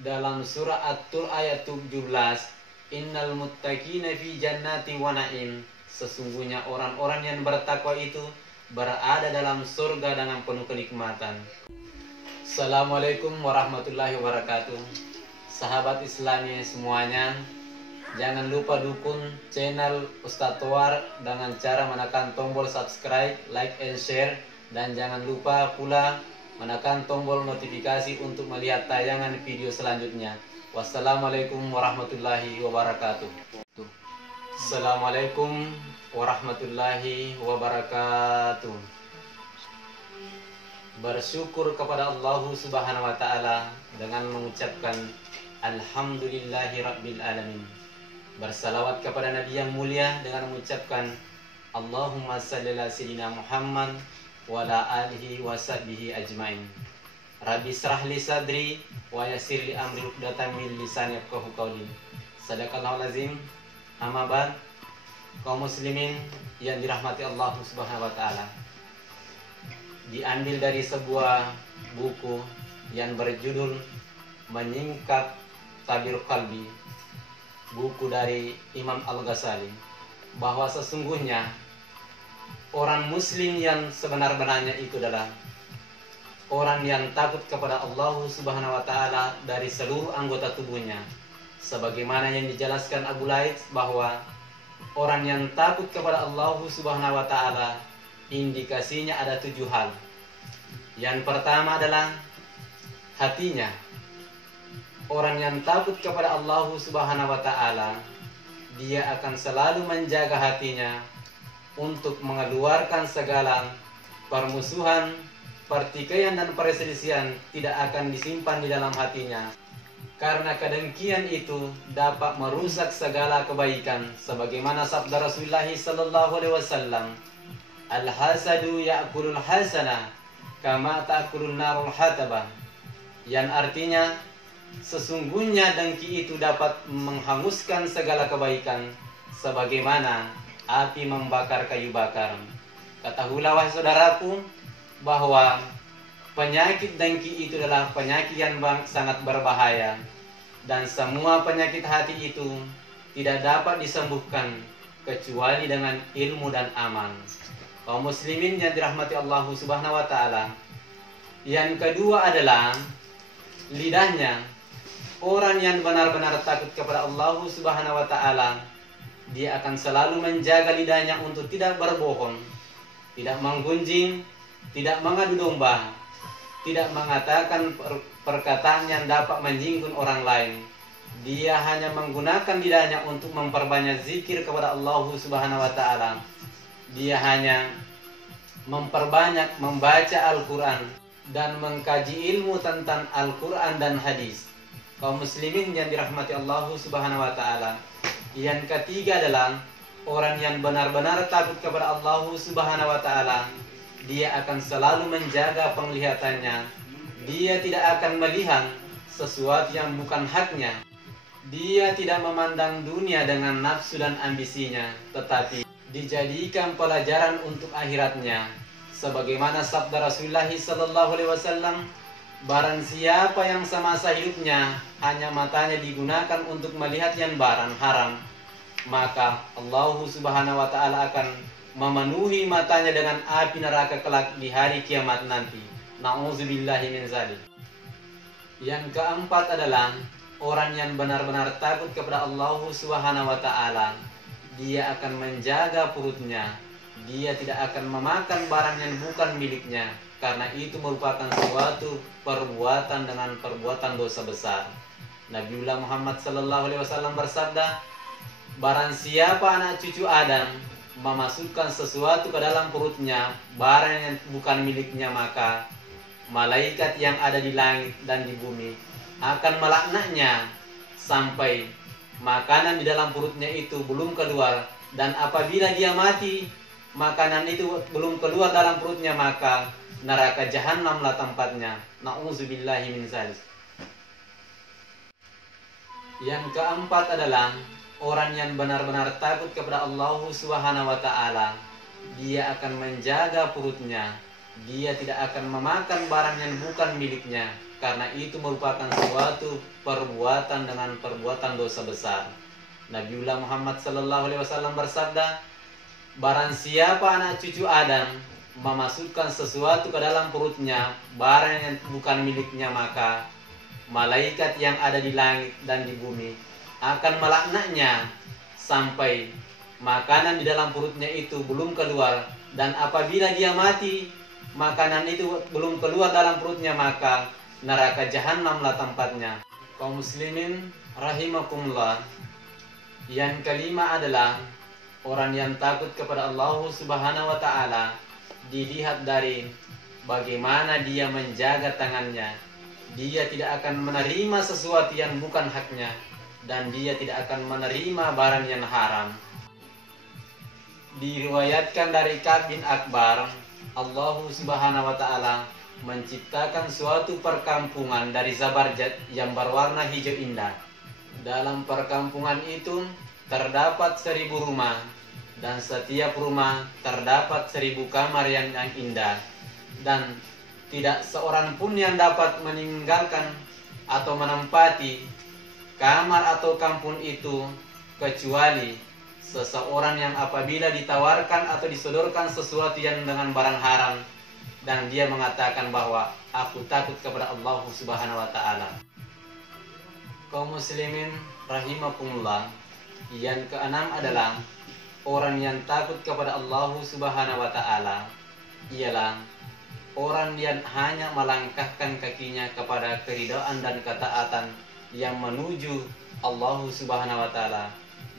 dalam surah At-Tur ayat 17, innal muttaqina fi jannati wa na'im, sesungguhnya orang-orang yang bertakwa itu berada dalam surga dengan penuh kenikmatan. Assalamualaikum warahmatullahi wabarakatuh. Sahabat Islami semuanya, jangan lupa dukung channel Ustadz Toar dengan cara menekan tombol subscribe, like, and share. Dan jangan lupa pula menekan tombol notifikasi untuk melihat tayangan video selanjutnya. Wassalamualaikum warahmatullahi wabarakatuh. Assalamualaikum warahmatullahi wabarakatuh. Bersyukur kepada Allah Subhanahu wa Ta'ala dengan mengucapkan Alhamdulillahi Rabbil Alamin. Bersalawat kepada Nabi yang mulia dengan mengucapkan Allahumma salli ala sayyidina Muhammad wa ala alihi wa sahbihi ajmain. Rabbi srah li sadri wa yassir li amri uqdatam min lisani yafqahu qawli. Sadaqallahul azim. Amma ba'd. Kaum muslimin yang dirahmati Allah Subhanahu wa Ta'ala, diambil dari sebuah buku yang berjudul Menyingkap Tabir Qalbi, buku dari Imam Al-Ghazali, bahwa sesungguhnya orang muslim yang sebenar-benarnya itu adalah orang yang takut kepada Allah Subhanahu wa Ta'ala dari seluruh anggota tubuhnya. Sebagaimana yang dijelaskan Abu Laits bahwa orang yang takut kepada Allah Subhanahu wa Ta'ala indikasinya ada 7 hal. Yang pertama adalah hatinya. Orang yang takut kepada Allah Subhanahu wa Ta'ala, dia akan selalu menjaga hatinya untuk mengeluarkan segala permusuhan, pertikaian, dan perselisihan tidak akan disimpan di dalam hatinya. Karena kedengkian itu dapat merusak segala kebaikan. Sebagaimana sabda Rasulullah sallallahu alaihi wasallam, al-hasadu ya'kulul hasana kama ta'kulun narul hataba, yang artinya sesungguhnya dengki itu dapat menghanguskan segala kebaikan sebagaimana api membakar kayu bakar. Ketahuilah wahai saudaraku bahwa penyakit dengki itu adalah penyakit yang sangat berbahaya, dan semua penyakit hati itu tidak dapat disembuhkan kecuali dengan ilmu dan amal. Kaum muslimin yang dirahmati Allah Subhanahu wa Ta'ala, yang kedua adalah lidahnya. Orang yang benar-benar takut kepada Allah Subhanahu wa Ta'ala, dia akan selalu menjaga lidahnya untuk tidak berbohong, tidak menggunjing, tidak mengadu domba, tidak mengatakan perkataan yang dapat menyinggung orang lain. Dia hanya menggunakan lidahnya untuk memperbanyak zikir kepada Allah Subhanahu wa Ta'ala. Dia hanya memperbanyak membaca Al-Quran dan mengkaji ilmu tentang Al-Quran dan hadis. Kaum muslimin yang dirahmati Allah Subhanahu wa Ta'ala, yang ketiga adalah orang yang benar-benar takut kepada Allah Subhanahu wa Ta'ala, dia akan selalu menjaga penglihatannya. Dia tidak akan melihat sesuatu yang bukan haknya. Dia tidak memandang dunia dengan nafsu dan ambisinya, tetapi dijadikan pelajaran untuk akhiratnya. Sebagaimana sabda Rasulullah sallallahu alaihi wasallam, barang siapa yang semasa hidupnya hanya matanya digunakan untuk melihat yang haram, maka Allah Subhanahu wa Ta'ala akan memenuhi matanya dengan api neraka kelak di hari kiamat nanti. Na'udzubillahi min zalik. Yang keempat adalah orang yang benar-benar takut kepada Allah Subhanahu wa Ta'ala, dia akan menjaga perutnya. Dia tidak akan memakan barang yang bukan miliknya, karena itu merupakan suatu perbuatan dengan perbuatan dosa besar. Nabiullah Muhammad sallallahu alaihi wasallam bersabda, barang siapa anak cucu Adam memasukkan sesuatu ke dalam perutnya, barang yang bukan miliknya, maka malaikat yang ada di langit dan di bumi akan melaknatnya sampai makanan di dalam perutnya itu belum keluar. Dan apabila dia mati, makanan itu belum keluar dalam perutnya, maka neraka jahanamlah tempatnya. Na'udzubillahi min zalik. Yang keempat adalah orang yang benar-benar takut kepada Allah Subhanahu wa Ta'ala, dia akan menjaga perutnya. Dia tidak akan memakan barang yang bukan miliknya, karena itu merupakan suatu perbuatan dengan perbuatan dosa besar. Nabiullah Muhammad sallallahu alaihi wasallam bersabda, barang siapa anak cucu Adam memasukkan sesuatu ke dalam perutnya barang yang bukan miliknya, maka malaikat yang ada di langit dan di bumi akan melaknatnya sampai makanan di dalam perutnya itu belum keluar, dan apabila dia mati makanan itu belum keluar dalam perutnya, maka neraka jahanamlah tempatnya. Kaum muslimin rahimakumullah, yang kelima adalah orang yang takut kepada Allah Subhanahu wa taala dilihat dari bagaimana dia menjaga tangannya. Dia tidak akan menerima sesuatu yang bukan haknya, dan dia tidak akan menerima barang yang haram. Diriwayatkan dari Ka'ab bin Akbar, Allah Subhanahu wa taala menciptakan suatu perkampungan dari Zabarjad yang berwarna hijau indah. Dalam perkampungan itu terdapat 1000 rumah, dan setiap rumah terdapat 1000 kamar yang indah, dan tidak seorang pun yang dapat meninggalkan atau menempati kamar atau kampung itu kecuali seseorang yang apabila ditawarkan atau disodorkan sesuatu yang dengan barang haram, dan dia mengatakan bahwa aku takut kepada Allah Subhanahu wa taala. Kaum muslimin rahimakumullah, yang keenam adalah orang yang takut kepada Allah Subhanahu wa taala ialah orang yang hanya melangkahkan kakinya kepada keridhaan dan ketaatan yang menuju Allah Subhanahu wa taala.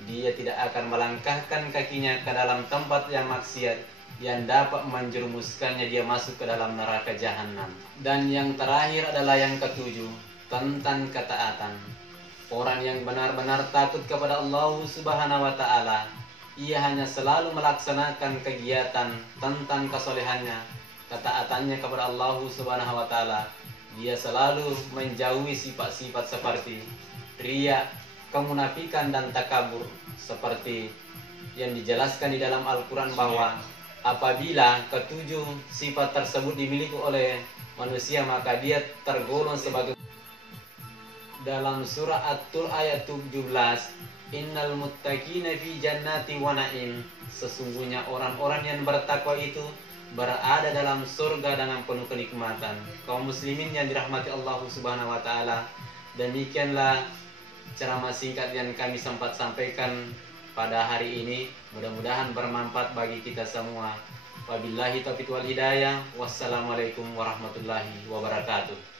Dia tidak akan melangkahkan kakinya ke dalam tempat yang maksiat yang dapat menjerumuskannya dia masuk ke dalam neraka jahanam. Dan yang terakhir adalah yang ketujuh, tentang ketaatan. Orang yang benar-benar takut kepada Allah Subhanahu wa taala, ia hanya selalu melaksanakan kegiatan tentang kesolehannya, ketaatannya kepada Allah Subhanahu wa taala. Dia selalu menjauhi sifat-sifat seperti riya, kemunafikan dan takabur, seperti yang dijelaskan di dalam Al-Quran bahwa apabila ketujuh sifat tersebut dimiliki oleh manusia, maka dia tergolong sebagai, dalam surah At-Tur ayat 17, innal muttaqina fi jannati wa na'im, sesungguhnya orang-orang yang bertakwa itu berada dalam surga dengan penuh kenikmatan. Kaum muslimin yang dirahmati Allah Subhanahu wa taala, demikianlah ceramah singkat yang kami sempat sampaikan pada hari ini. Mudah-mudahan bermanfaat bagi kita semua. Wabillahi taufiq wal hidayah. Wassalamualaikum warahmatullahi wabarakatuh.